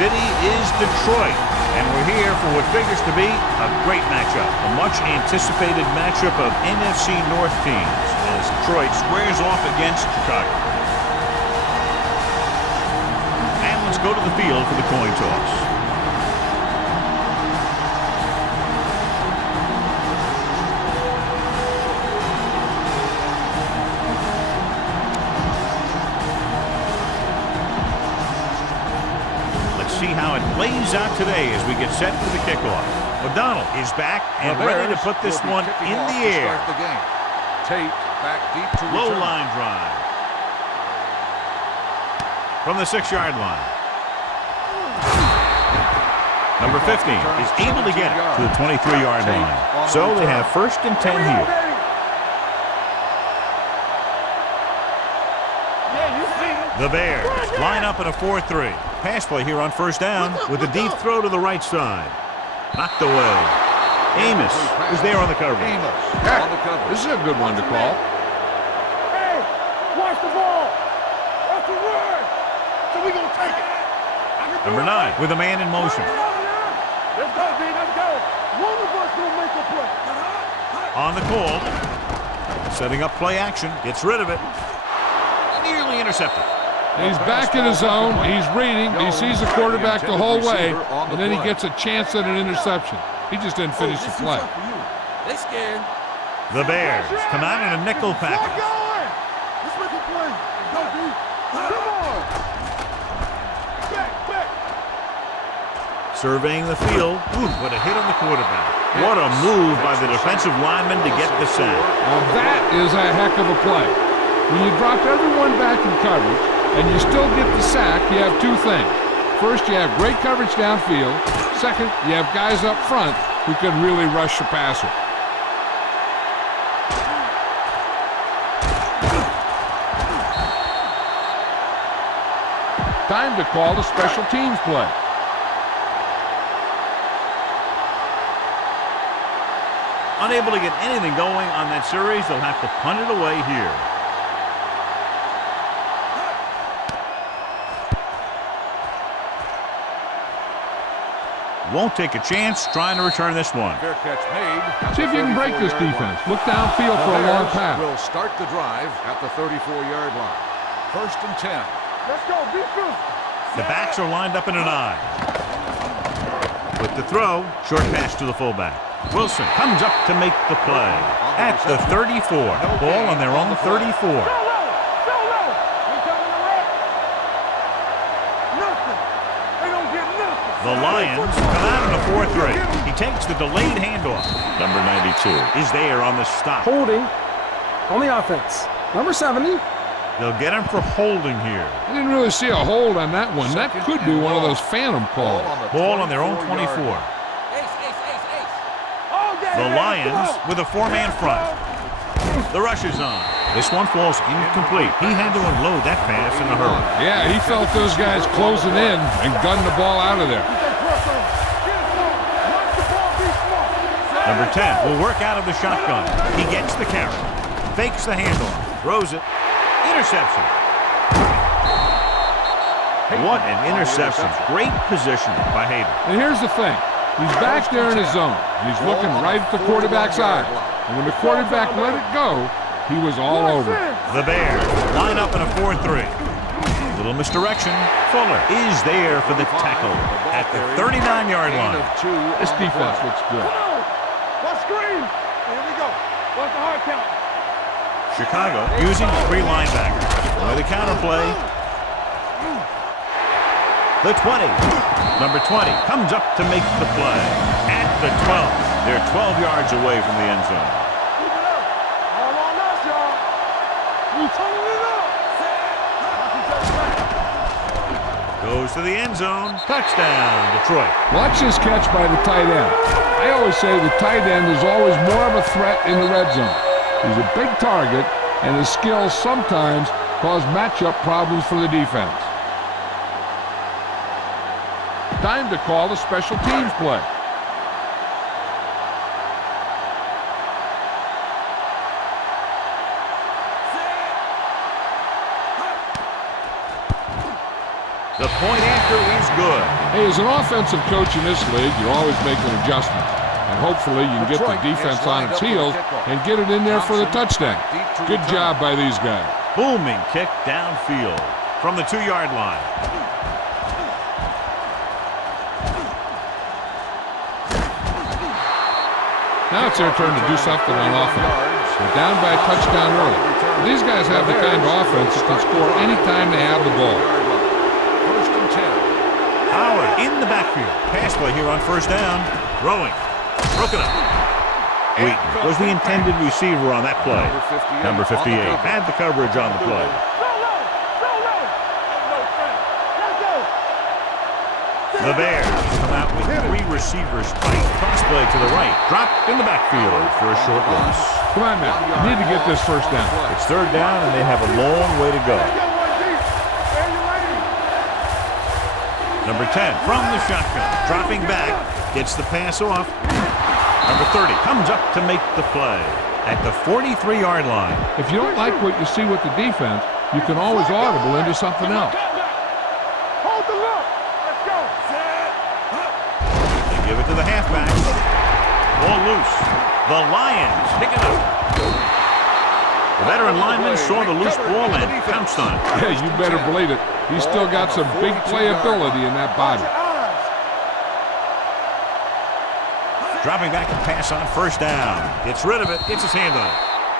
city is Detroit, and we're here for what figures to be a great matchup. A much-anticipated matchup of NFC North teams as Detroit squares off against Chicago. And let's go to the field for the coin toss. See how it plays out today as we get set for the kickoff. O'Donnell is back and ready to put this one in the air. Tate back deep to low line drive from the 6-yard line. Number 15 is able to get it to the 23-yard line. So they have 1st and 10 here. The Bears line up in a 4-3. Pass play here on 1st down with a deep throw to the right side. Knocked away. Amos is there on the coverage. This is a good one to call. Hey, watch the ball. Watch the word. So we gonna take it. Number 9 with a man in motion. Let's go, D. Let's go. One of us will make a play. On the call. Setting up play action. Gets rid of it. Nearly intercepted. He's back in his zone. He's reading. He sees the quarterback the whole way, and then he gets a chance at an interception. He just didn't finish the play. They scared. The Bears come out in a nickel package. Let's make a play. Go, D. Come on. Back. Surveying the field. Ooh, what a hit on the quarterback. What a move by the defensive lineman to get the sack. Well, that is a heck of a play. When you drop everyone back in coverage and you still get the sack, you have two things. First, you have great coverage downfield. Second, you have guys up front who can really rush the passer. Time to call the special teams play. Unable to get anything going on that series, they'll have to punt it away here. Won't take a chance trying to return this one. Fair catch made. See if you can break this defense. Look downfield for a long pass. Will start the drive at the 34-yard line. 1st and 10. Let's go. Be good. The backs are lined up in an I. With the throw, short pass to the fullback. Wilson comes up to make the play at the 34. Ball on their own 34. The Lions come out in a 4-3. He takes the delayed handoff. Number 92 is there on the stop. Holding on the offense. Number 70. They'll get him for holding here. I didn't really see a hold on that one. That could be one of those phantom calls. Ball on their own 24. The Lions with a 4-man front. The rush is on. This one falls incomplete. He had to unload that pass in a hurry. Yeah, he felt those guys closing in and gunned the ball out of there. Number 10 will work out of the shotgun. He gets the carry. Fakes the handoff. Throws it. Interception. What an interception. Great position by Hayden. And here's the thing. He's back there in his zone. He's looking right at the quarterback's eye. And when the quarterback let it go, he was all over it. The Bears line up in a 4-3. Little misdirection. Fuller is there for the tackle at the 39-yard line. This defense looks good. What screen? Here we go. What's the hard count? Chicago using 3 linebackers. By the counter play. The 20. Number 20 comes up to make the play. At the 12. They're 12 yards away from the end zone. Keep it up. All on us, y'all. We turning it up. Goes to the end zone. Touchdown, Detroit. Watch this catch by the tight end. I always say the tight end is always more of a threat in the red zone. He's a big target, and his skills sometimes cause matchup problems for the defense. Time to call the special teams play. The point after is good. Hey, as an offensive coach in this league, you're always making adjustments. And hopefully you can get the defense on its heels and get it in there for the touchdown. Good job by these guys. Booming kick downfield from the 2-yard line. Now it's their turn to do something on offense. They're down by a touchdown early. These guys have the kind of offense that can score anytime they have the ball. First and 10. Howard in the backfield. Pass play here on first down. Throwing. Broken up. Wheaton was the intended receiver on that play. Number 58 had the coverage on the play. The Bears come out with 3 receivers tight. Cross play to the right. Dropped in the backfield for a short loss. Come on now. You need to get this first down. It's third down, and they have a long way to go. Number 10 from the shotgun. Dropping back. Gets the pass off. Number 30 comes up to make the play at the 43-yard line. If you don't like what you see with the defense, you can always audible into something else. Hold the look. Let's go. They give it to the halfback. Ball loose. The Lions pick it up. The veteran lineman saw the loose ball and pounced on it. Yeah, you better believe it. He's still got some big playability in that body. Dropping back and pass on first down. Gets rid of it. Gets his hand on it.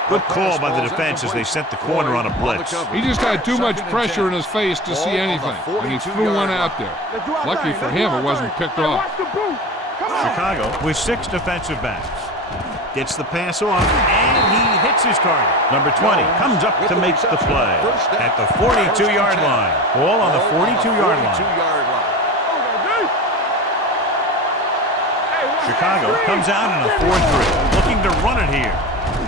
Good call by the defense as they sent the corner on a blitz. He just had too much pressure in his face to see anything, and he threw one out there. Lucky for him, it wasn't picked off. Chicago with 6 defensive backs. Gets the pass off, and he hits his target. Number 20 comes up to make the play at the 42-yard line. Ball on the 42-yard line. Chicago comes out in a 4-3, looking to run it here.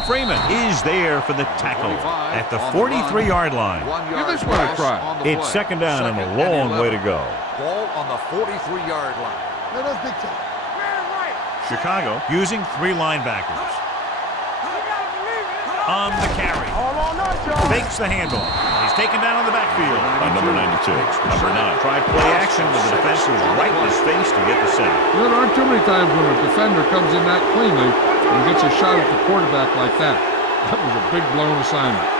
Freeman is there for the tackle at the 43-yard line. Give this one a try. It's second down and a long way to go. Ball on the 43-yard line. Let us big time. Chicago using 3 linebackers. On the carry. All on us, y'all. Fakes the handoff. He's taken down in the backfield by number 92. Number 9 tried play action, but the defense was right in his face to get the sack. You know, there aren't too many times when a defender comes in that cleanly and gets a shot at the quarterback like that. That was a big blown assignment.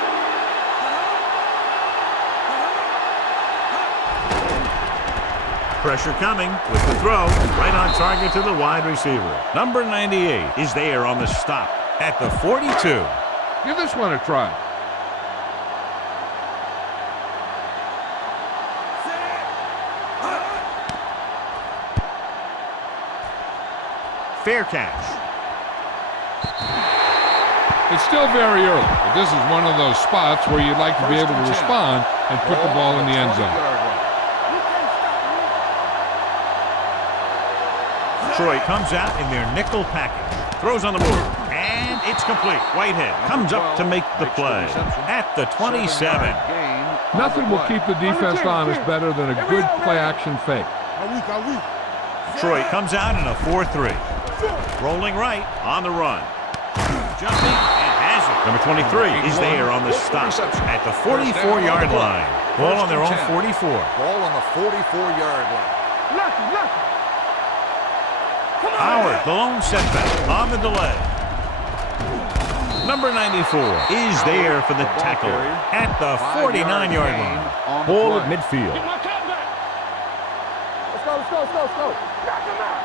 Pressure coming with the throw. Right on target to the wide receiver. Number 98 is there on the stop at the 42. Give this one a try. Fair catch. It's still very early, but this is one of those spots where you'd like to be able to respond and put the ball in the end zone. Troy comes out in their nickel package. Throws on the move. And it's complete. Whitehead comes up to make the play at the 27. Nothing will keep the defense honest better than a good play-action fake. Troy comes out in a 4-3. Rolling right on the run. Jumping and has it. Number 23 is there on the stop at the 44-yard line. Ball on their own 44. Ball on the 44-yard line. Lucky. Howard, the lone setback on the delay. Number 94 is there for the tackle at the 49-yard line. Ball at midfield. Let's go. Knock him out.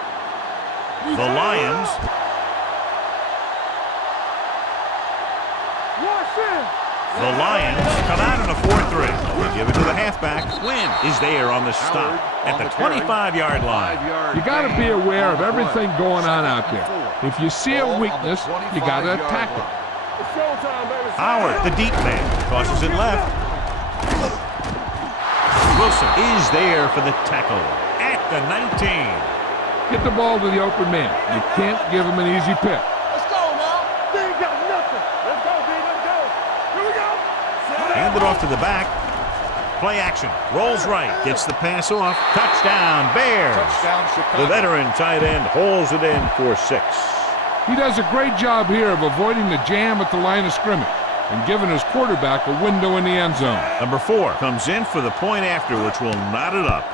The Lions come out in a 4-3. They give it to the halfback. Wynn is there on the stop at the 25-yard line. You got to be aware of everything going on out there. If you see a weakness, you got to attack it. Howard, the deep man, tosses it left. Wilson is there for the tackle at the 19. Get the ball to the open man. You can't give him an easy pick. Let's go now. They ain't got nothing. Let's go, B. Let's go. Here we go. Hand it off to the back. Play action. Rolls right. Gets the pass off. Touchdown, Bears. Touchdown, Chicago. The veteran tight end hauls it in for 6. He does a great job here of avoiding the jam at the line of scrimmage. and giving his quarterback a window in the end zone. Number 4 comes in for the point after, which will knot it up.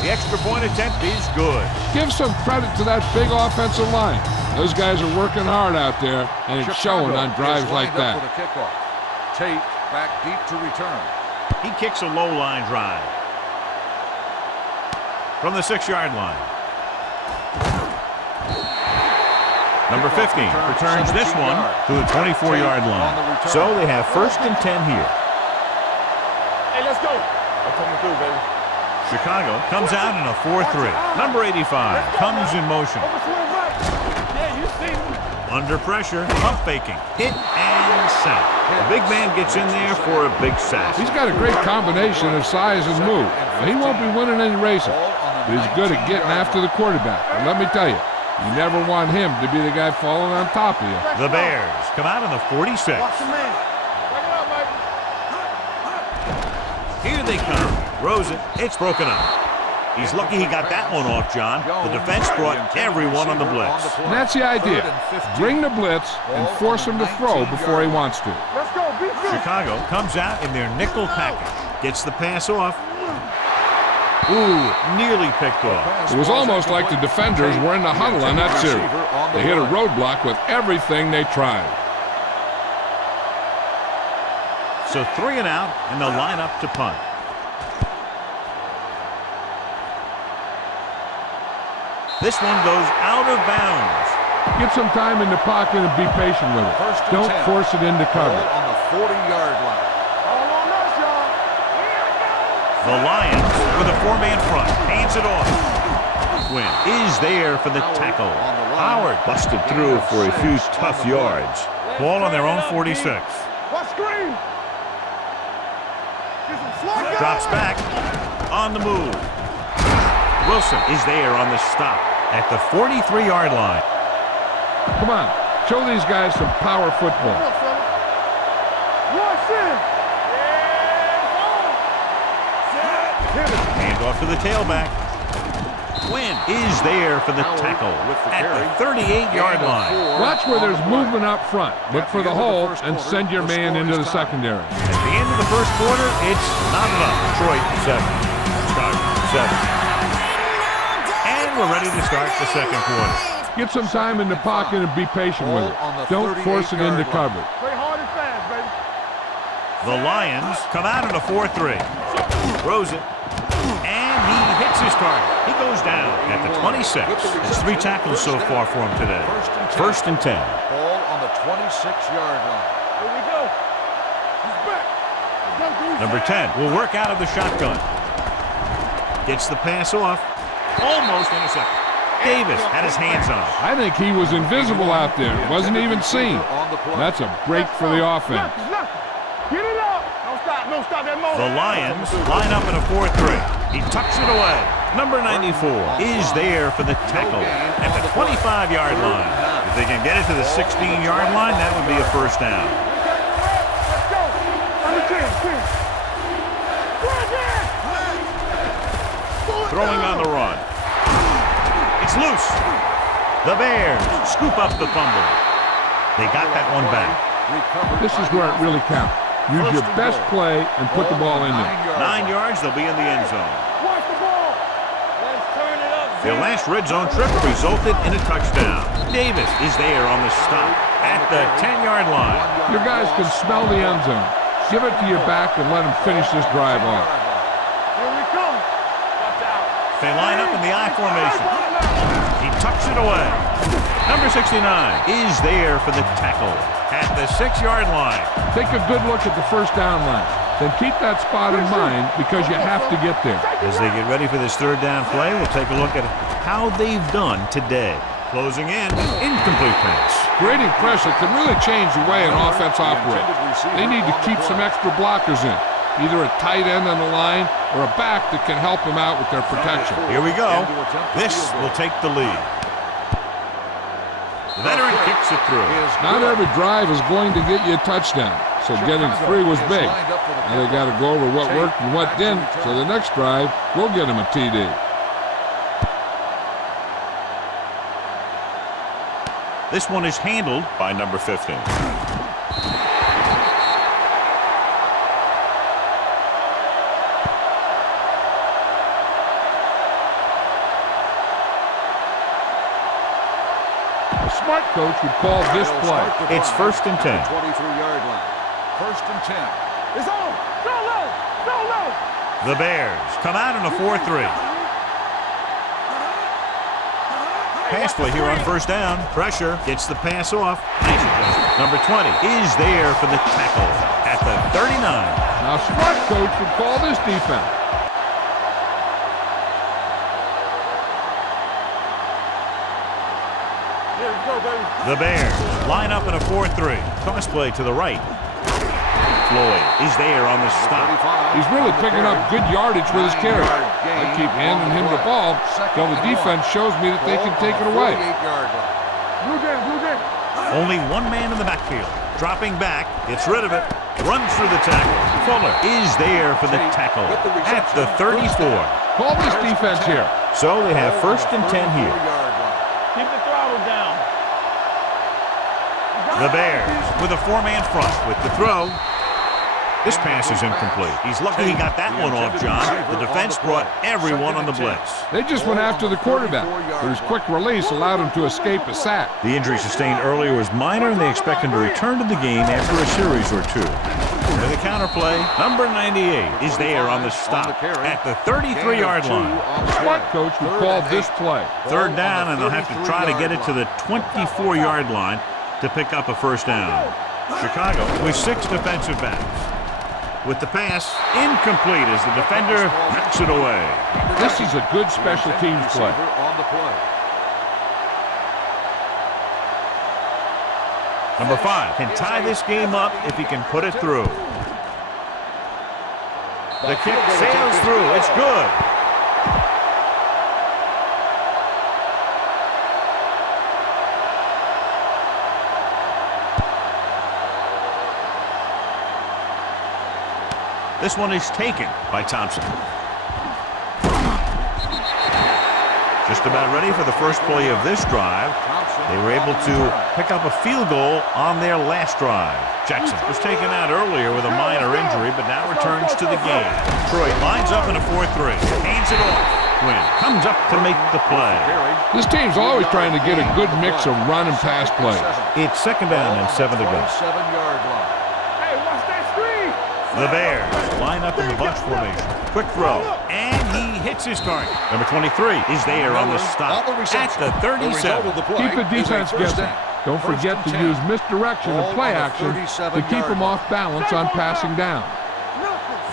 The extra point attempt is good. Give some credit to that big offensive line. Those guys are working hard out there, and it's showing on drives like that. For the kickoff. Tate back deep to return. He kicks a low line drive from the 6-yard line. Number 15 returns this one to the 24-yard line. So they have 1st and 10 here. Hey, let's go. I'm coming through, baby. Chicago comes out in a 4-3. Number 85 comes in motion. Yeah, you see me. Under pressure, pump faking, hit and sack. The big man gets in there for a big sack. He's got a great combination of size and move. Now, he won't be winning any races, but he's good at getting after the quarterback. And let me tell you, you never want him to be the guy falling on top of you. The Bears come out in the 46. Watch the man. Bring it up, Mike. Here they come. Rosen, it's broken up. He's lucky he got that one off, John. The defense brought everyone on the blitz. And that's the idea. Bring the blitz and force him to throw before he wants to. Let's go. Beat this. Chicago comes out in their nickel package. Gets the pass off. Ooh, nearly picked off. It was almost like the defenders were in the huddle on that series. They hit a roadblock with everything they tried. So 3 and out, and they'll line up to punt. This one goes out of bounds. Get some time in the pocket and be patient with it. Don't force it into cover. On the 40-yard line. All on us, y'all. Here it goes. The Lions with a 4-man front. Hands it off. Quinn is there for the tackle. Howard busted through for a few tough yards. Ball on their own 46. What screen? Drops back on the move. Wilson is there on the stop at the 43-yard line. Come on, show these guys some power football. Hand off to the tailback. Quinn is there for the tackle at the 38-yard line. Watch where there's movement up front. Look for the hole and send your man into the secondary. At the end of the first quarter, it's not enough. Detroit 7. Chicago 7. And we're ready to start the second quarter. Get some time in the pocket and be patient with it. Don't force it into cover. Play hard and fast, baby. The Lions come out in a 4-3. Throws it. And he hits his target. He goes down at the 26. It's 3 tackles so far for him today. 1st and 10. Ball on the 26-yard line. Here we go. He's back. Let's go, dude. Number 10 will work out of the shotgun. Gets the pass off. Almost intercepted. Davis had his hands on it. I think he was invisible out there. Wasn't even seen. That's a break for the offense. Get it up. Don't stop that motor. The Lions line up in a 4-3. He tucks it away. Number 94 is there for the tackle at the 25-yard line. If they can get it to the 16-yard line, that would be a first down. Let's go. Number 10. Throwing on the run. It's loose. The Bears scoop up the fumble. They got that one back. This is where it really counts. Use your best play and put the ball in there. 9 yards, they'll be in the end zone. Watch the ball. Let's turn it up. Their last red zone trip resulted in a touchdown. Davis is there on the stop at the 10-yard line. Your guys can smell the end zone. Give it to your back and let them finish this drive off. Here we come. Watch out. They line up in the I formation. He tucks it away. Number 69 is there for the tackle at the 6-yard line. Take a good look at the first down line. Then keep that spot in mind because you have to get there. As they get ready for this 3rd down play, we'll take a look at how they've done today. Closing in, incomplete pass. Grading pressure can really change the way an offense operates. They need to keep some extra blockers in, either a tight end on the line or a back that can help them out with their protection. Here we go. This will take the lead. The veteran kicks it through. Not every drive is going to get you a touchdown, so getting 3 was big. Now they got to go over what worked and what didn't, so the next drive will get them a TD. This one is handled by number 15. smart coach would call this They'll play. start the It's drive first and at 10. the 23-yard line. First and 10. It's on. Go low. Go low. The Bears come out in a 4-3. Pass play here on first down. Pressure gets the pass off. Nice adjustment. Number 20 is there for the tackle at the 39. Now, smart coach would call this defense. Here we go, baby. The Bears line up in a 4-3. Toss play to the right. Floyd is there on the stop. 35. He's really picking up good yardage with his carry. I keep handing him the ball till the defense shows me that they can take it away. 48-yard line. Blue game, blue game. Only one man in the backfield. Dropping back, gets rid of it, runs through the tackle. Fuller is there for the tackle at the 34. Call this defense here. So they have first and 10 here. 34-yard line. Keep the throttle down. The Bears with a four-man front with the throw. This pass is incomplete. He's lucky he got that one off, John. The defense brought everyone on the blitz. They just went after the quarterback, but his quick release allowed him to escape a sack. The injury sustained earlier was minor, and they expect him to return to the game after a series or two. And the counter play, number 98, is there on the stop at the 33-yard line. Smart coach would call this play. Third down, and they'll have to try to get it to the 24-yard line to pick up a first down. Chicago with 6 defensive backs. With the pass, incomplete as the defender knocks it away. This is a good special teams play. On the play. Number 5 can tie this game up if he can put it through. The kick sails through. It's good. This one is taken by Thompson. Just about ready for the first play of this drive. They were able to pick up a field goal on their last drive. Jackson was taken out earlier with a minor injury, but now returns to the game. Detroit lines up in a 4-3. Hands it off. Quinn comes up to make the play. This team's always trying to get a good mix of run and pass plays. It's second down and 7 to go. 7-yard line. Hey, watch that screen. The Bears line up in the bunch formation. Quick throw, and he hits his target. Number 23 is there on the stop at the 37. Keep the defense guessing. Don't forget to use misdirection and play action to keep them off balance on passing down.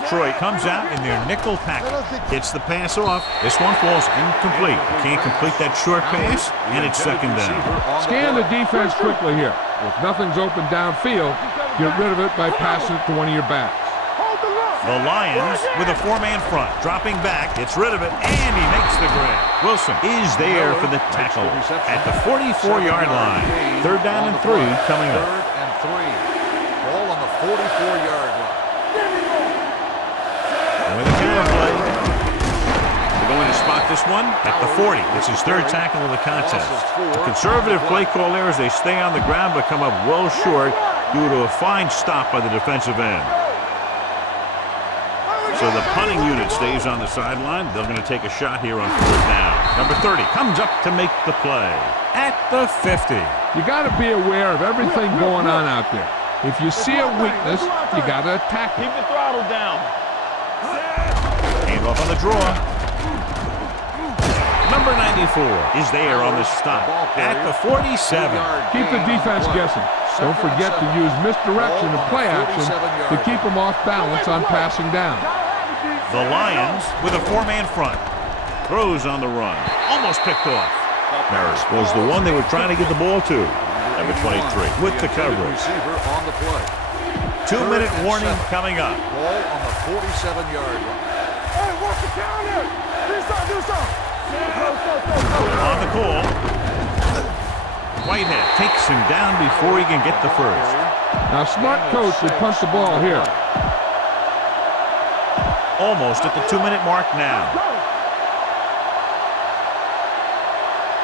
Detroit comes out in their nickel package. Gets the pass off. This one falls incomplete. Can't complete that short pass, and it's second down. Scan the defense quickly here. If nothing's open downfield, get rid of it by passing it to one of your backs. The Lions with a four-man front. Dropping back, gets rid of it, and he makes the grab. Wilson is there for the tackle at the 44-yard line. Third down and 3 coming up. Third and 3. Ball on the 44-yard line. And with a counter play, they're going to spot this one at the 40. This is third tackle of the contest. The conservative play call there as they stay on the ground but come up well short due to a fine stop by the defensive end. So the punting unit stays on the sideline. They're going to take a shot here on fourth down. Number 30 comes up to make the play at the 50. You got to be aware of everything going on out there. If you see a weakness, you got to attack it. Keep the throttle down. Hand off on the draw. Number 94 is there on the stop at the 47. Keep the defense guessing. Don't forget to use misdirection and play action to keep them off balance on passing down. The Lions with a four-man front. Throws on the run. Almost picked off. Maris was the one they were trying to get the ball to. Number 23 with the coverage. Receiver on the play. 2-minute warning coming up. Ball on the 47-yard line. Hey, watch the counter. Do something. On the call. Whitehead takes him down before he can get the first. Now, smart coach would punt the ball here. Almost at the 2-minute mark now.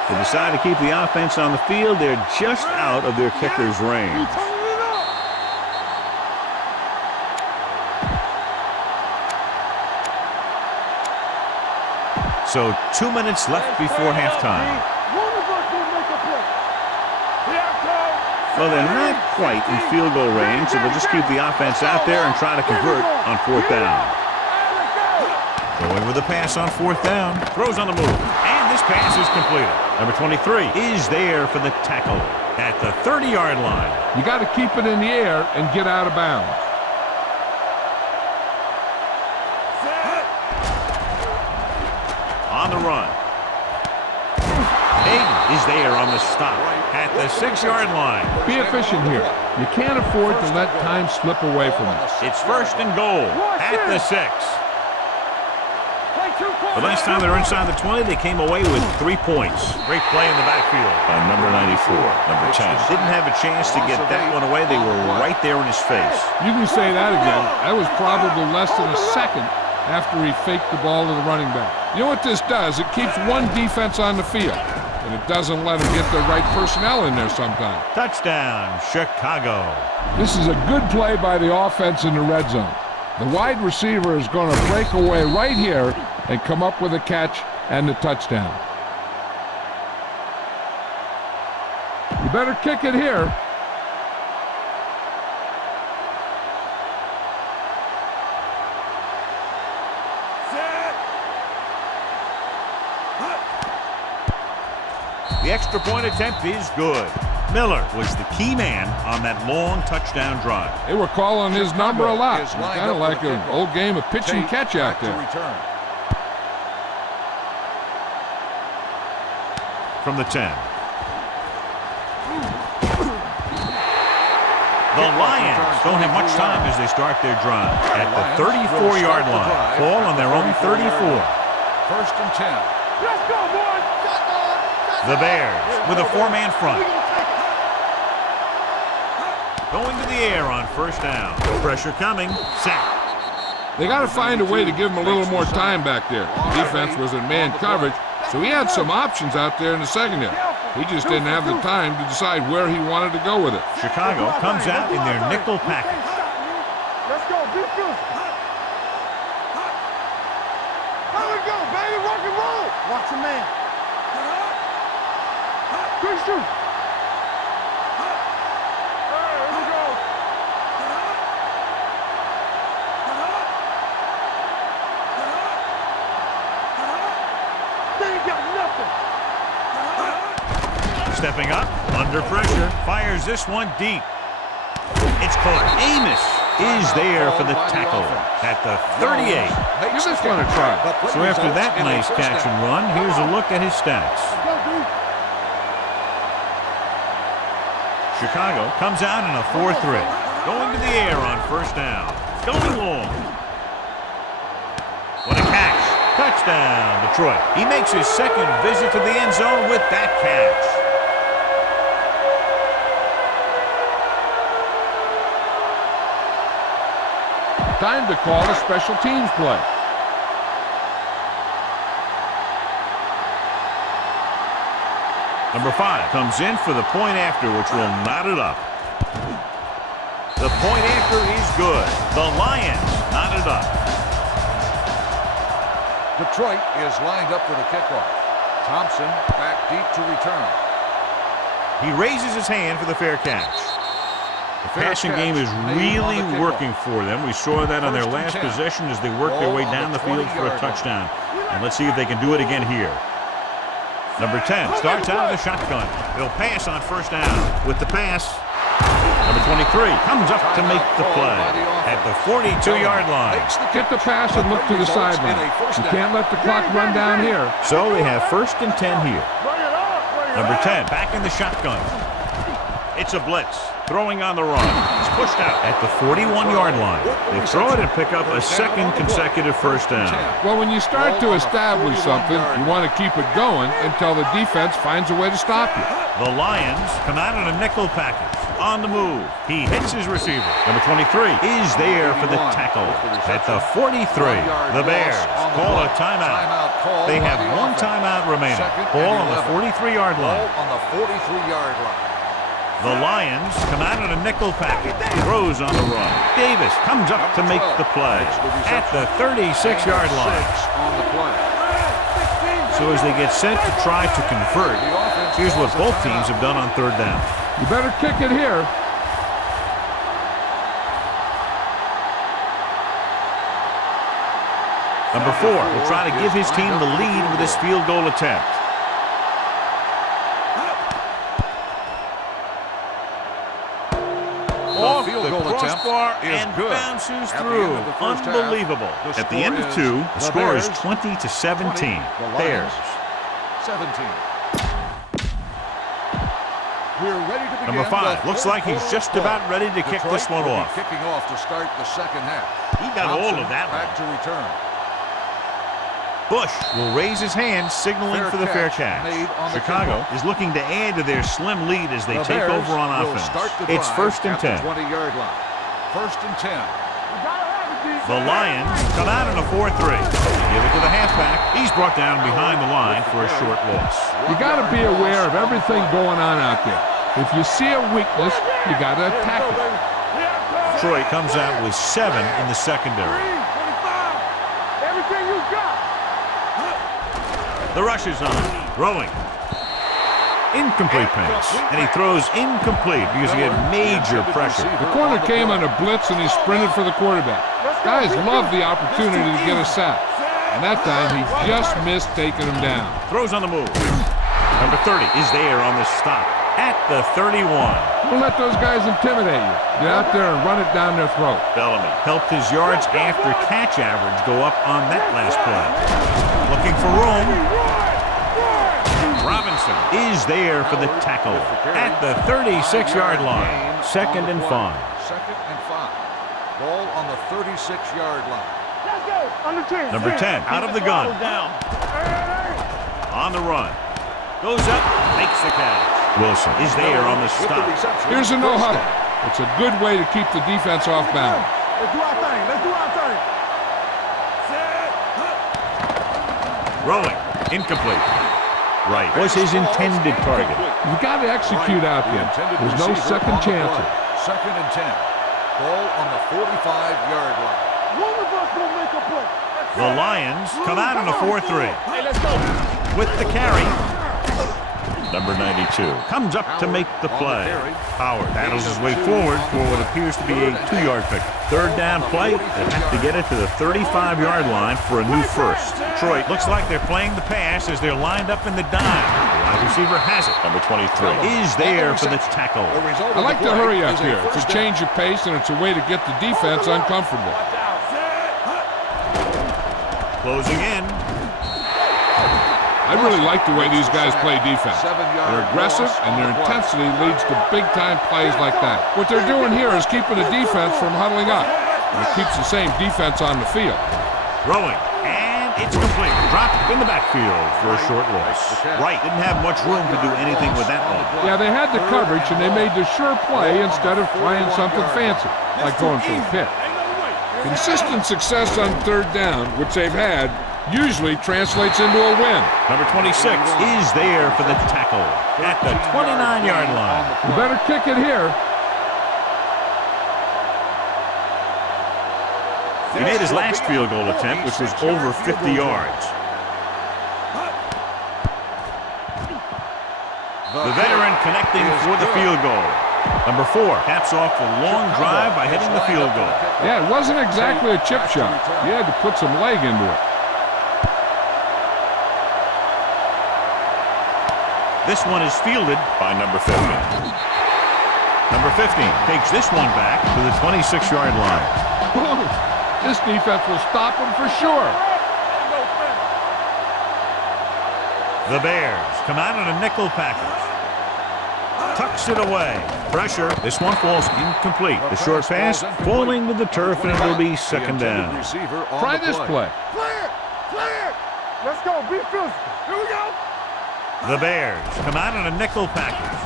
They decide to keep the offense on the field. They're just out of their kicker's range. So 2 minutes left before halftime. Well, they're not quite in field goal range, so they'll just keep the offense out there and try to convert on 4th down. Going with a pass on 4th down. Throws on the move. And this pass is completed. Number 23 is there for the tackle at the 30-yard line. You got to keep it in the air and get out of bounds. On the run. Hayden is there on the stop at the 6-yard line. Be efficient here. You can't afford to let time slip away from you. It's 1st and goal at the 6. The last time they were inside the 20, they came away with 3 points. Great play in the backfield by number 94, number 10. Didn't have a chance to get that one away. They were right there in his face. You can say that again. That was probably less than a second after he faked the ball to the running back. You know what this does? It keeps one defense on the field, and it doesn't let them get the right personnel in there sometimes. Touchdown, Chicago. This is a good play by the offense in the red zone. The wide receiver is going to break away right here and come up with a catch and the touchdown. You better kick it here. The extra point attempt is good. Miller was the key man on that long touchdown drive. They were calling his number a lot. It's kind of like an old game of pitch and catch out there. From the 10. The Lions don't have much time as they start their drive at the 34-yard line. Ball on their own 34. 1st and 10. Let's go, boys! The Bears with a 4-man front. Going to the air on 1st down. Pressure coming. Sack. They got to find a way to give him a little more time back there. The defense was in man coverage, so he had some options out there in the secondary. He just didn't have the time to decide where he wanted to go with it. Chicago comes out in their nickel package. Let's go, beat this. How we go, baby? Rock and roll. Watch your man. Good shoot. Here we go. They ain't got nothing. Stepping up, under pressure, fires this one deep. It's caught. Amos is there for the tackle at the 38. Give this one a try. So after that nice catch and run, here's a look at his stats. Chicago comes out in a 4-3. Going to the air on 1st down. Going long. What a catch. Touchdown, Detroit. He makes his 2nd visit to the end zone with that catch. Time to call a special teams play. Number 5 comes in for the point after, which will knot it up. The point after is good. The Lions knot it up. Detroit is lined up for the kickoff. Thompson back deep to return. He raises his hand for the fair catch. The passing game is really working for them. We saw that on their last possession as they worked their way down the field for a touchdown. And let's see if they can do it again here. Number 10 starts out of the shotgun. He'll pass on 1st down. With the pass, number 23 comes up to make the play at the 42-yard line. Get the pass and look to the sideline. You can't let the clock run down here. So they have 1st and 10 here. Number 10 back in the shotgun. It's a blitz. Throwing on the run. He's pushed out at the 41-yard line. They throw it and pick up a 2nd consecutive 1st down. Well, when you start to establish something, you want to keep it going until the defense finds a way to stop you. The Lions come out in a nickel package. On the move. He hits his receiver. Number 23 is there for the tackle at the 43. The Bears call a timeout. They have 1 timeout remaining. Ball on the 43-yard line. The Lions come out in a nickel package. Throws on the run. Davis comes up to make the play at the 36-yard line. So as they get set to try to convert, here's what both teams have done on 3rd down. You better kick it here. Number 4 will try to give his team the lead with his field goal attempt. Off field the goal attempt crossbar is and good. bounces At the through. end of the first half, Unbelievable. the At the end of score 2, is the the score is Bears 20-17. 20, the Bears. Lions 17. We're ready to begin. Number 5 the looks third like he's quarter just of play. about ready to kick Detroit this one will be off. kicking off to start the second half. He got all Thompson of that back one. to return. Bush will raise his hand, signaling Fair for the fair catch catch. made on the Chicago kickoff. is looking to add to their slim lead as they The take Bears over on will offense. start the It's drive 1st and at the 10. 20-yard line. 1st and 10. The Lions come out in a 4-3. Give it to the halfback. He's brought down behind the line for a short loss. You got to be aware of everything going on out there. If you see a weakness, you got to attack it. Detroit comes out with 7 in the secondary. Everything you got. The rush is on. Throwing. Incomplete pass. And he throws incomplete because he had major pressure. The corner came on a blitz and he sprinted for the quarterback. Guys love the opportunity to get a sack. And that time he just missed taking him down. Throws on the move. Number 30 is there on the stop at the 31. Don't let those guys intimidate you. Get out there and run it down their throat. Bellamy helped his yards after catch average go up on that last play. Looking for room. Robinson is there for the tackle at the 36-yard line. 2nd and 5. 2nd and 5. Ball on the 36-yard line. Let's go. Under 10. Number 10 out of the gun. On the run. Goes up, makes the catch. Wilson is there on the With the stop. reception. Here's a no huddle. It's a good way to keep the defense off balance. Let's do our thing. Let's do our thing. Throwing. Incomplete. Right was his intended target. You got to execute out there. There's no second chances. 2nd and 10. Ball on the 45-yard line. One of us will make a play. The Lions come out in a 4-3. Hey, let's go. With the carry. Number 92 comes up to make the play. Howard battles his way forward for what appears to be a 2-yard pick. 3rd down play. They have to get it to the 35-yard line for a new first. Detroit looks like they're playing the pass as they're lined up in the dime. The wide receiver has it. Number 23 is there for the tackle. I like to hurry up here. It's a change of pace and it's a way to get the defense uncomfortable. Closing in. I really like the way these guys play defense. They're aggressive and their intensity leads to big-time plays like that. What they're doing here is keeping the defense from huddling up. And it keeps the same defense on the field. Throwing. And it's complete. Dropped in the backfield for a short loss. Wright didn't have much room to do anything with that one. Yeah, they had the coverage and they made the sure play instead of trying something fancy, like going for a pick. Consistent success on 3rd down, which they've had, usually translates into a win. Number 26 is there for the tackle at the 29-yard line. You better kick it here. He made his last field goal attempt, which was over 50 yards. The veteran connecting for the field goal. Number 4 caps off a long drive by hitting the field goal. Yeah, it wasn't exactly a chip shot. You had to put some leg into it. This one is fielded by number 15. Number 15 takes this one back to the 26-yard line. This defense will stop him for sure. The Bears come out in a nickel package. Tucks it away. Pressure. This one falls incomplete. The short pass falling to the turf, and it'll be 2nd down. Try this play. Clear. Clear. Let's go. Be physical. Here we go. The Bears come out in a nickel package.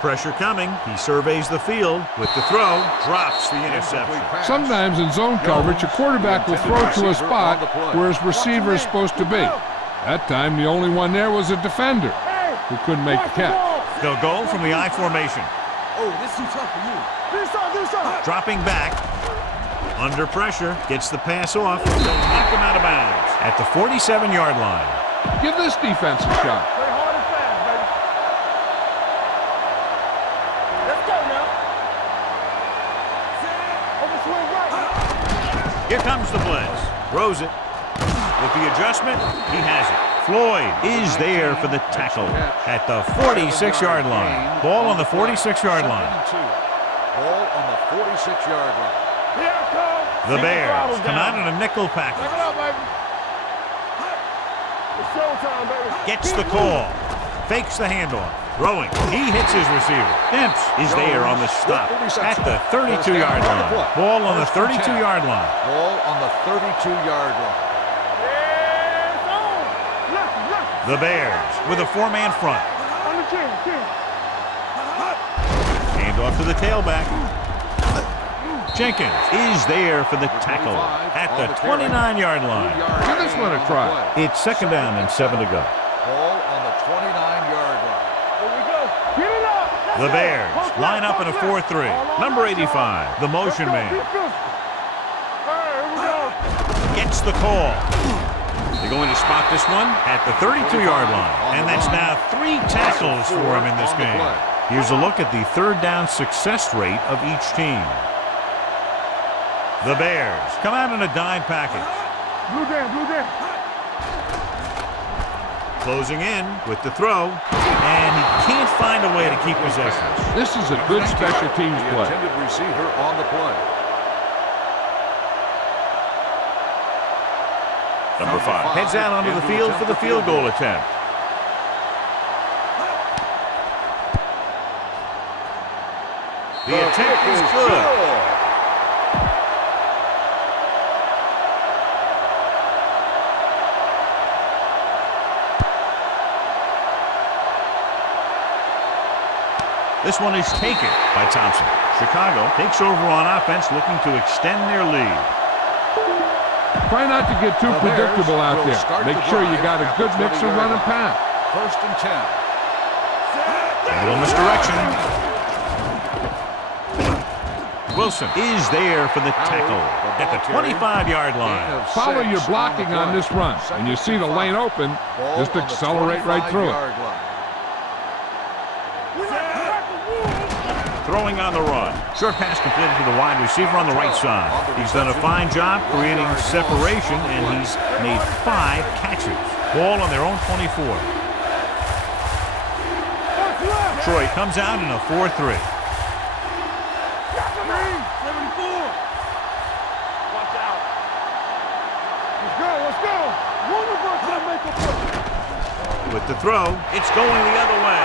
Pressure coming. He surveys the field with the throw. Drops the interception. Sometimes in zone coverage, a quarterback will throw to a spot where his receiver is supposed to be. That time, the only one there was a defender who couldn't make the catch. They'll go from the I formation. Oh, this is too tough for you. Do something. Dropping back. Under pressure. Gets the pass off. They'll knock him out of bounds at the 47-yard line. Give this defense a shot. Play hard and fast, baby. Here comes the blitz. Throws it. With the adjustment, he has it. Floyd is there for the tackle at the 46-yard line. Ball on the 46-yard line. Ball on the 46-yard line. Here it comes. The Bears come out in a nickel package. Back it up, baby. It's showtime, baby. Gets the call. Fakes the handoff. Throwing. He hits his receiver. Imps is there on the stop at the 32-yard line. Ball on the 32-yard line. Ball on the 32-yard line. The Bears with a four-man front. On the chin. Handoff to the tailback. Jenkins is there for the tackle at the 29-yard line. Give this one a try. It's second down and 7 to go. Ball on the 29-yard line. Here we go. Get it up. The Bears line up in a 4-3. Number 85, the motion man, All right, here we go. gets the call. They're going to spot this one at the 32-yard line. And that's now 3 tackles for him in this game. Here's a look at the third down success rate of each team. The Bears come out in a dime package. Blue down. Closing in with the throw. And he can't find a way to keep possession. This is a good special teams The play. intended receiver on the play. Number 5 heads out onto the field for the field goal attempt. The attempt is good. This one is taken by Thompson. Chicago takes over on offense, looking to extend their lead. Try not to get too predictable out there. Make sure you got a good mix of run and pass. First and 10. A little misdirection. Wilson is there for the tackle at the 25-yard line. Follow your blocking on this run. When you see the lane open, just accelerate right through it. Throwing on the run. Short pass completed to the wide receiver on the right side. He's done a fine job creating separation, and he's made 5 catches. Ball on their own 24. Detroit comes out in a 4-3. Let's go. One of us will make a play. With the throw, it's going the other way.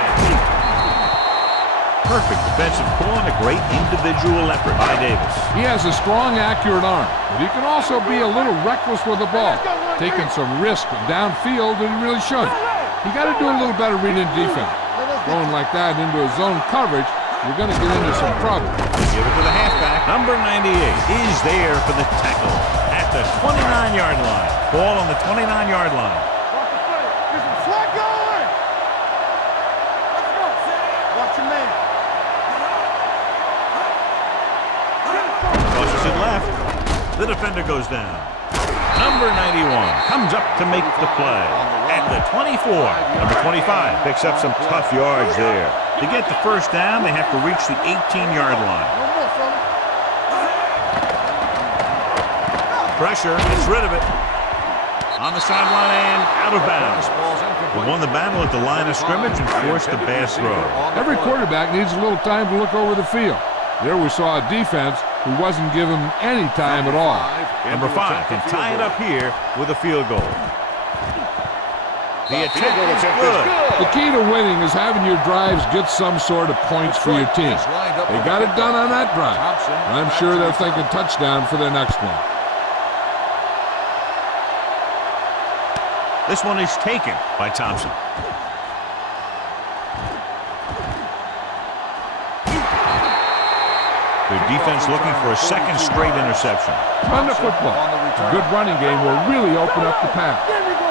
Perfect defensive pull and a great individual effort by Davis. He has a strong, accurate arm, but he can also be a little reckless with the ball, taking some risk downfield that he really shouldn't. You got to do a little better reading defense. Going like that into a zone coverage, you're going to get into some trouble. Give it to the halfback. Number 98 is there for the tackle at the 29-yard line. Ball on the 29-yard line. Watch the play. Get some slack going. Let's go. Watch your man. Tosses it left. The defender goes down. Number 91 comes up to make the play at the 24. Number 25 picks up some tough yards there. To get the first down, they have to reach the 18-yard line. No more, fella. Pressure, gets rid of it. On the sideline and out of bounds. He won the battle at the line of scrimmage and forced a bad throw. Every quarterback needs a little time to look over the field. There we saw a defense who wasn't given any time at all. Number 5 can tie it up here with a field goal. The attempt is good. The key to winning is having your drives get some sort of points for your team. They got it done on that drive. And I'm sure they're thinking touchdown for their next one. This one is taken by Thompson. Their defense looking for a second straight interception. Run the football. A good running game will really open up the pass. There we go.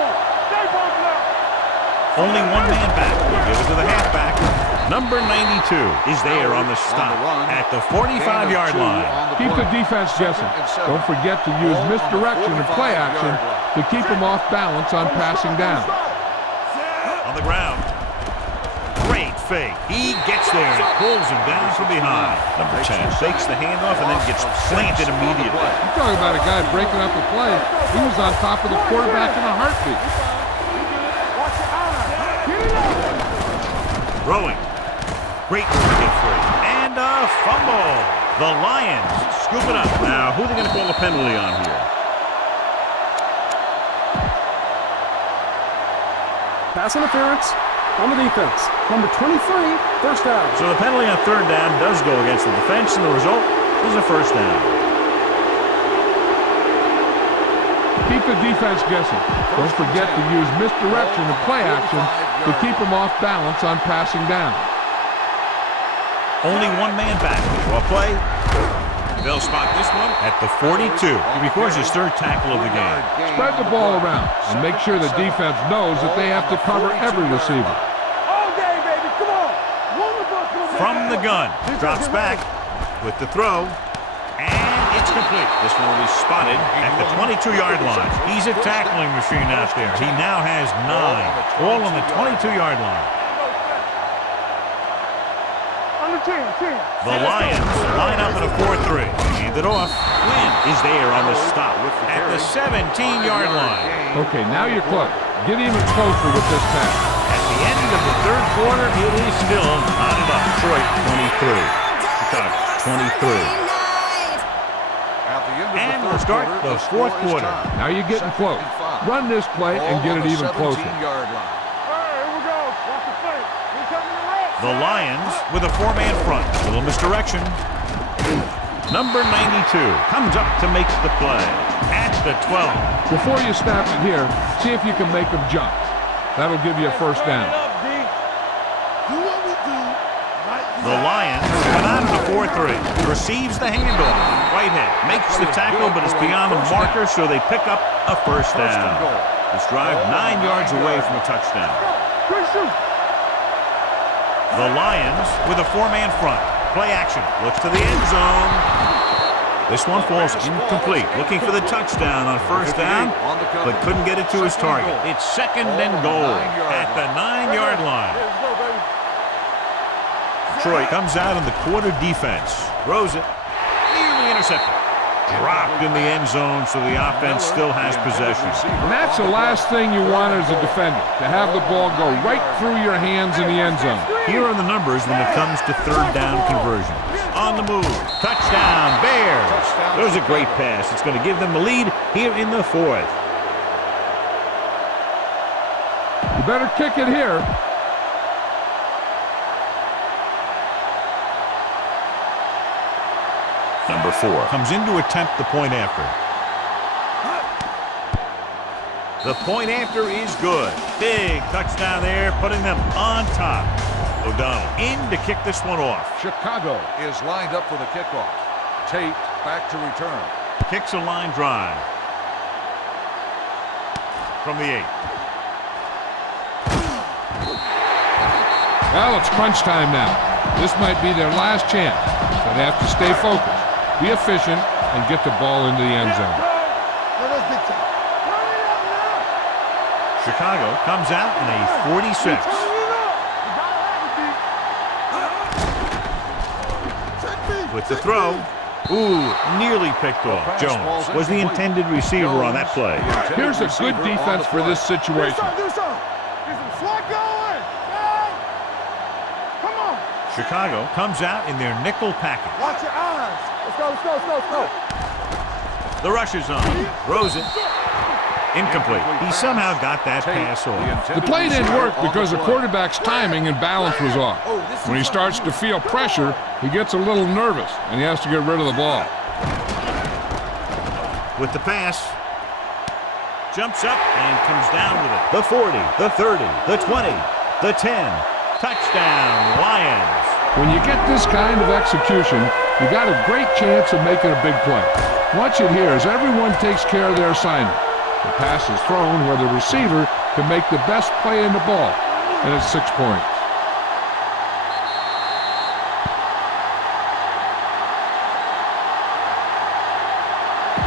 They both left. Only one man back. We'll give it to the halfback. Number 92 is there on the stop at the 45-yard line. Keep the defense guessing. Don't forget to use misdirection and play action to keep them off balance on passing down. On the ground. Great fake. He gets there and pulls him down from behind. Number 10 fakes the handoff and then gets planted immediately. You're talking about a guy breaking up a play. He was on top of the quarterback in a heartbeat. Throwing. Great move to get free. And a fumble. The Lions scoop it up. Now, who are they going to call a penalty on here? Pass interference on the defense. Number 23, first down. So the penalty on third down does go against the defense, and the result is a first down. Keep the defense guessing. Don't forget to use misdirection and play action to keep them off balance on passing down. Only one man back. Well play. They'll spot this one at the 42. He records his third tackle of the game. Spread the ball around and make sure the defense knows that they have to cover every receiver. All day, baby. Come on. From the gun. Drops back with the throw. And it's complete. This one will be spotted at the 22-yard line. He's a tackling machine out there. He now has 9, all on the 22-yard line. The Lions line up in a 4-3. Hand it off. Wynn is there on the stop at the 17-yard line. Okay, now you're close. Get even closer with this pass. At the end of the third quarter, it is still knotted up. Detroit 23. Chicago 23. And we'll start the fourth quarter. Now you're getting close. Run this play and get it even closer. The Lions with a 4-man front. A little misdirection. Number 92 comes up to make the play at the 12. Before you snap it here, see if you can make them jump. That'll give you a first down. The Lions come out of the 4-3. Receives the handoff. Whitehead makes the tackle, but it's beyond the marker, so they pick up a first down. This drive 9 yards away from a touchdown. The Lions with a 4-man front. Play action. Looks to the end zone. This one falls incomplete. Looking for the touchdown on first down, but couldn't get it to his target. It's second and goal at the 9-yard line. Detroit comes out in the quarter defense. Throws it. Nearly intercepted. Dropped in the end zone, so the offense still has possession. And that's the last thing you want as a defender, to have the ball go right through your hands in the end zone. Here are the numbers when it comes to third down conversions. On the move. Touchdown, Bears. There's a great pass. It's going to give them the lead here in the fourth. You better kick it here. Number 4 comes in to attempt the point after. The point after is good. Big touchdown there, putting them on top. O'Donnell in to kick this one off. Chicago is lined up for the kickoff. Tate back to return. Kicks a line drive. From the 8. Well, it's crunch time now. This might be their last chance, so they have to stay focused, be efficient, and get the ball into the end zone. Chicago comes out in a 46. With the throw. Ooh, nearly picked off. Jones was the intended receiver on that play. Here's a good defense for this situation. Chicago comes out in their nickel package. Watch your eyes. Let's go. The rush is on. Throws it. Incomplete. He somehow got that pass off. The play didn't work because the quarterback's timing and balance was off. When he starts to feel pressure, he gets a little nervous, and he has to get rid of the ball. With the pass. Jumps up and comes down with it. The 40, the 30, the 20, the 10. Touchdown, Lions. When you get this kind of execution, you got a great chance of making a big play. Watch it here as everyone takes care of their assignment. The pass is thrown where the receiver can make the best play in the ball, and it's 6 points.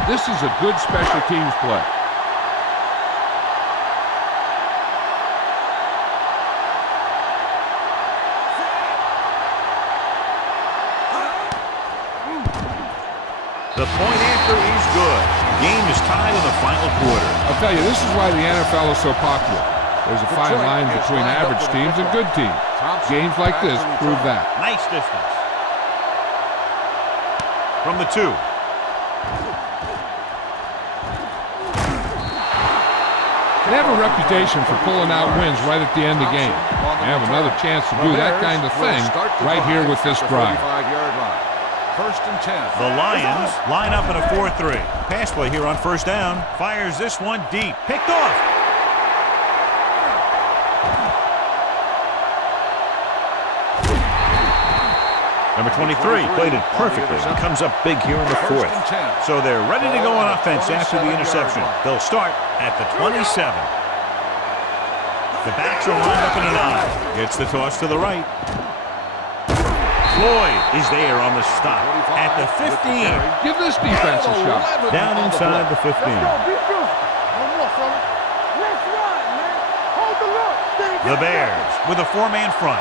This is a good special teams play. The point after is good. Game is tied in the final quarter. I'll tell you, this is why the NFL is so popular. There's a fine line between average teams and good teams. Games like this prove that. Nice distance. From the 2. They have a reputation for pulling out wins right at the end of the game. They have another chance to do that kind of thing right here with this drive. First and 10. The Lions line up in a 4-3. Pass play here on first down. Fires this one deep. Picked off. Number 23 played it perfectly. He comes up big here in the 4th. So they're ready to go on offense after the interception. They'll start at the 27. The backs are lined up in a 9. Gets the toss to the right. Floyd is there on the stop at the 15. Give this defense a shot. Down inside the 15. The Bears with a 4-man front.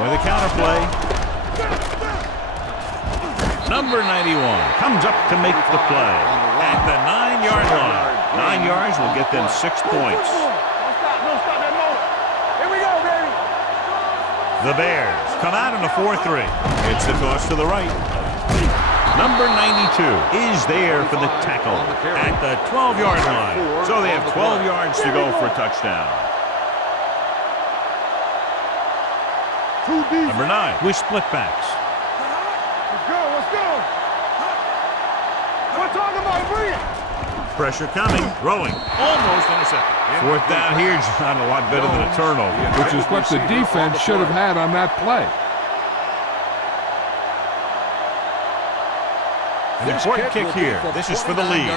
With a counterplay. Number 91 comes up to make the play at the 9-yard line. 9 yards will get them 6 points. The Bears come out in a 4-3. It's the toss to the right. Number 92 is there for the tackle at the 12-yard line. So they have 12 yards to go for a touchdown. Number 9 with split backs. Let's go. We're talking about bring it. Pressure coming, throwing, almost intercepted. 4th down here is not a lot better than a turnover. Which is what the defense should have had on that play. An important kick here. This is for the lead.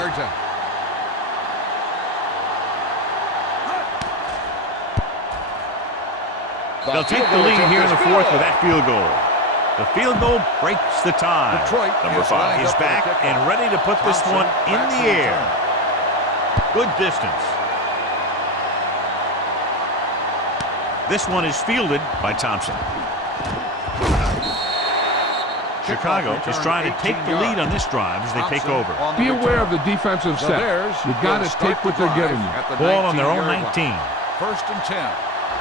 They'll take the lead here in the 4th with that field goal. The field goal breaks the tie. Number 5 is back and ready to put this one in the air. Good distance. This one is fielded by Thompson. Chicago is trying to take the lead on this drive as they take over. Be aware of the defensive set. You got to take what they're giving you. Ball on their own 19. First and 10.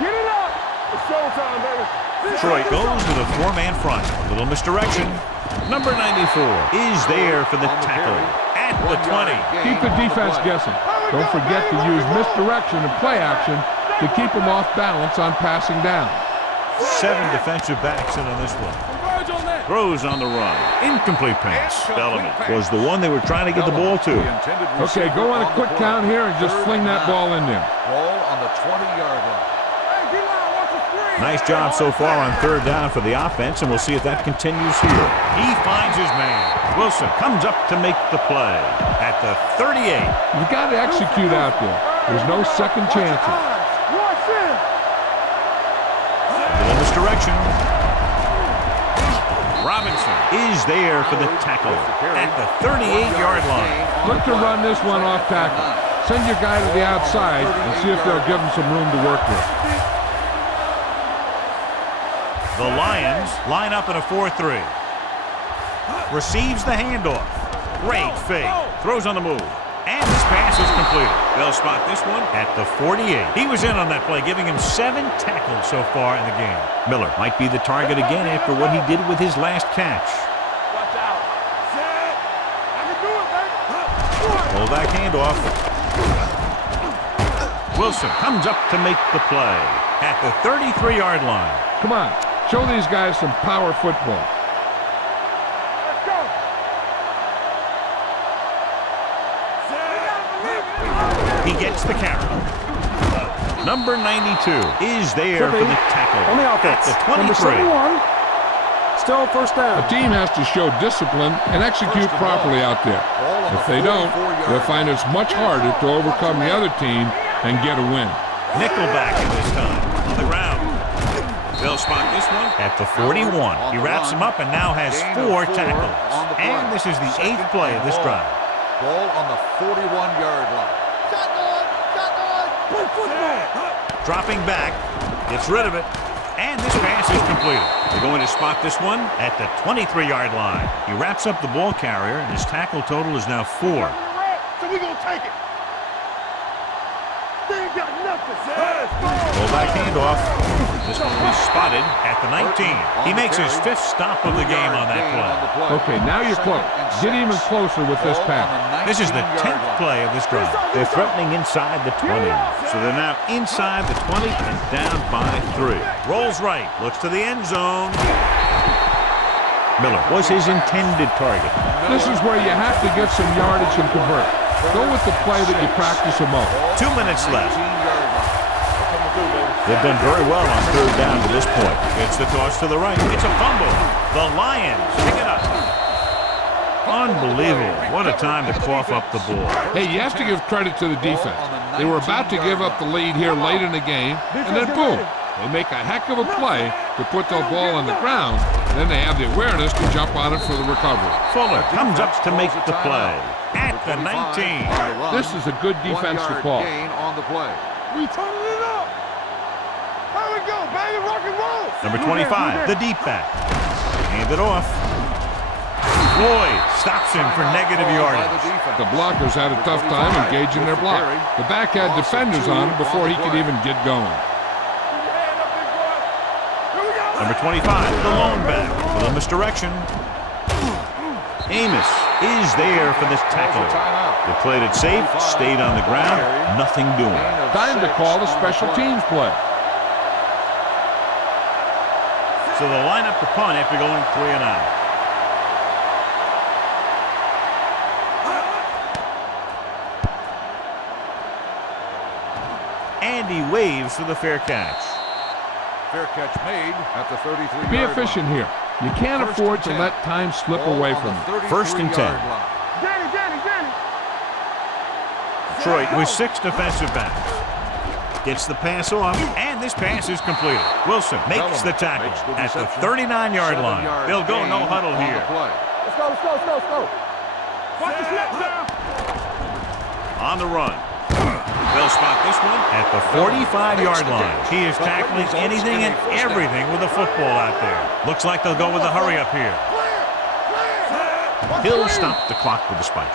Get it up. It's showtime, baby. Detroit goes with a 4-man front. Little misdirection. Number 94 is there for the tackle at the 20. Keep the defense guessing. Don't forget to use misdirection and play action to keep them off balance on passing down. 7 defensive backs in on this one. Throws on the run. Incomplete pass. Bellamy was the one they were trying to get the ball to. Okay, go on a quick count here and just fling that ball in there. Ball on the 20-yard line. Nice job so far on 3rd down for the offense, and we'll see if that continues here. He finds his man. Wilson comes up to make the play at the 38. You got to execute out there. There's no second chances. A little misdirection. Robinson is there for the tackle at the 38-yard line. Look to run this one off tackle. Send your guy to the outside and see if they'll give him some room to work with. The Lions line up in a 4-3. Receives the handoff. Great fake. Throws on the move. And this pass is completed. They'll spot this one at the 48. He was in on that play, giving him 7 tackles so far in the game. Miller might be the target again after what he did with his last catch. Watch out. Set. I can do it, baby. Pull back handoff. Wilson comes up to make the play at the 33-yard line. Come on, show these guys some power football. Let's go. He gets the carry. Number 92 is there for the tackle on the offense. at the 23. Number 71. Still first down. A team has to show discipline and execute properly out there. If they don't, they'll find it's much harder to overcome the other team and get a win. Nickelback in this time on the ground. They'll spot this one at the 41. He wraps him up and now has 4 tackles. And this is the 8th play of this drive. Ball on the 41-yard line. Shotgun. Play football. Dropping back. Gets rid of it. And this pass is completed. They're going to spot this one at the 23-yard line. He wraps up the ball carrier, and his tackle total is now 4. So we gonna take it. They ain't got nothing. Fullback handoff. This one is spotted at the 19. He makes his 5th stop of the game on that play. Okay, now you're close. Get even closer with this pass. This is the 10th play of this drive. They're threatening inside the 20. So they're now inside the 20 and down by 3. Rolls right, looks to the end zone. Miller was his intended target. This is where you have to get some yardage and convert. Go with the play that you practice the most. 2 minutes left. They've done very well on 3rd down to this point. It's the toss to the right. It's a fumble. The Lions pick it up. Unbelievable. What a time to cough up the ball. Hey, you have to give credit to the defense. They were about to give up the lead here late in the game, and then boom, they make a heck of a play to put the ball on the ground, and then they have the awareness to jump on it for the recovery. Fuller comes up to make the play at the 19. This is a good defense to call. On the play. We turning it up. Here we go, baby, rock and roll. Number 25, the deep back. Hand it off. Floyd stops him for negative yardage. The blockers had a tough time engaging their block. The back had defenders on him before he could even get going. Number 25, the lone back. A little misdirection. Amos is there for this tackle. They played it safe, stayed on the ground, nothing doing. Time to call the special teams play. So they'll line up the punt after going 3 and out. And he waves for the fair catch. Fair catch made at the 33-yard Be efficient here. You can't afford to let time slip away from you. 1st and 10. Danny. Detroit with 6 defensive backs. Gets the pass off, and this pass is completed. Wilson makes the tackle at the 39-yard line. They'll go no huddle here. Let's go. Watch the snap down. On the run. They'll spot this one at the 45-yard line. He is tackling anything and everything with a football out there. Looks like they'll go with a hurry up here. He'll stop the clock with the spike.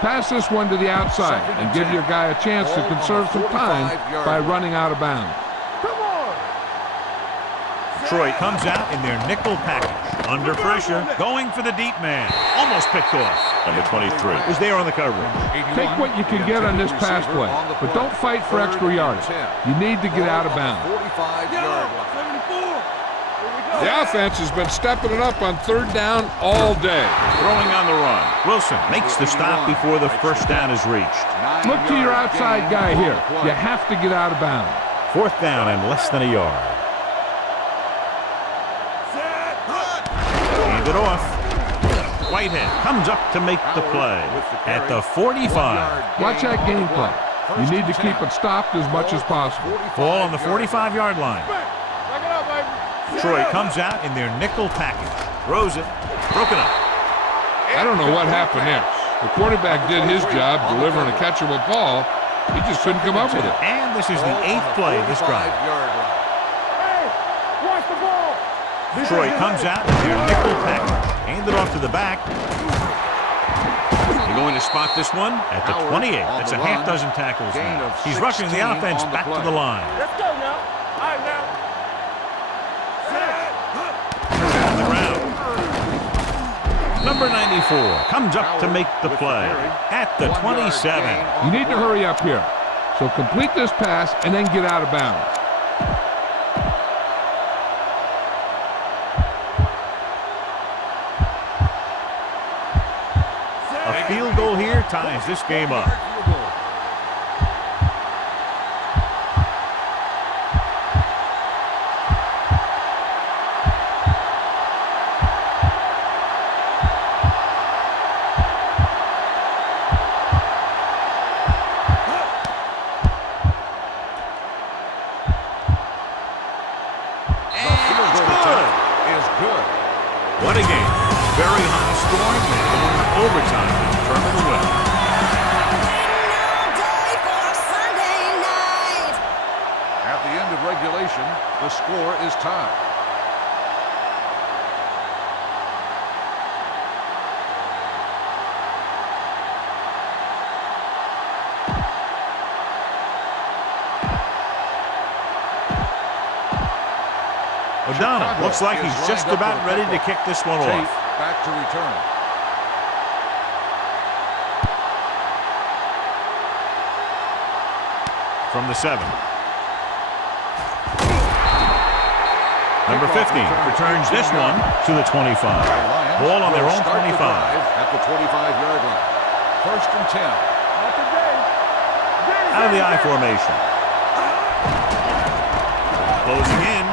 Pass this one to the outside and give your guy a chance to conserve some time by running out of bounds. Come on. Detroit comes out in their nickel package. Under pressure, going for the deep man. Almost picked off. Number 23 was there on the coverage. Take what you can get on this pass play, but don't fight for extra yardage. You need to get out of bounds. 45-yard line. 74. The offense has been stepping it up on 3rd down all day. Throwing on the run. Wilson makes the stop before the 1st down is reached. Look to your outside guy here. You have to get out of bounds. 4th down and less than a yard. Hand it off. Whitehead comes up to make the play at the 45. Watch that game play. You need to keep it stopped as much as possible. Ball on the 45-yard line. Troy comes out in their nickel package. Throws it. Broken up. I don't know what happened there. The quarterback did his job delivering a catchable ball. He just couldn't come up with it. And this is the 8th play of this drive. Hey, watch the ball. Troy comes out in their nickel package. Hand it off to the back. They're going to spot this one at the 28. That's a half dozen tackles now. He's rushing the offense back to the line. Let's go now. All right, now. On the ground. Number 94 comes up to make the play at the 27. You need to hurry up here. So complete this pass and then get out of bounds. A field goal here ties this game up. What a game. Very high scoring and going to overtime to determine the winner. O'Donnell looks like he's just about ready to kick this one Tate off. back to return. From the 7. Number 15 returns this one to the 25. Ball on their own 25. At the 25-yard line. First and 10. Out of the I formation. Closing in.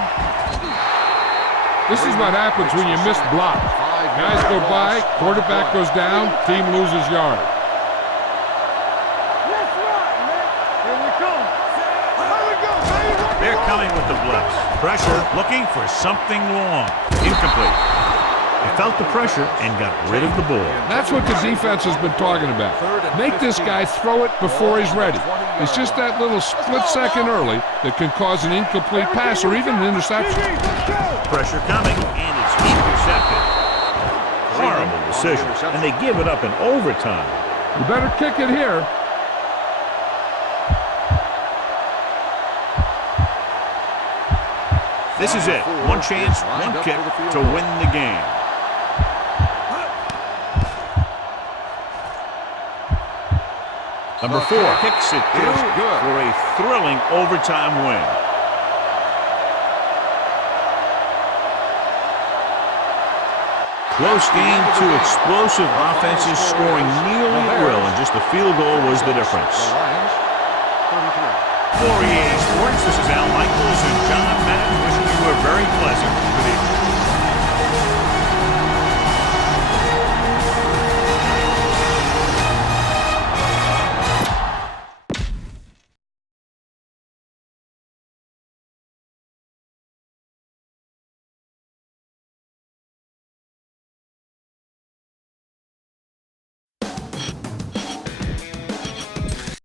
This is what happens when you miss block. Guys go by, quarterback goes down, team loses yard. They're coming with the blitz. Pressure, looking for something long. Incomplete. They felt the pressure and got rid of the ball. That's what the defense has been talking about. Make this guy throw it before he's ready. It's just that little split second early that can cause an incomplete pass or even an interception. Pressure coming, and it's intercepted. Horrible decision, and they give it up in overtime. You better kick it here. This is it. One chance, one kick to win the game. Number 4 kicks it through for a thrilling overtime win. Close game, 2 explosive offenses scoring nearly at will, and just a field goal was the difference. For EA Sports, this is Al Michaels and John Madden wishing you a very pleasant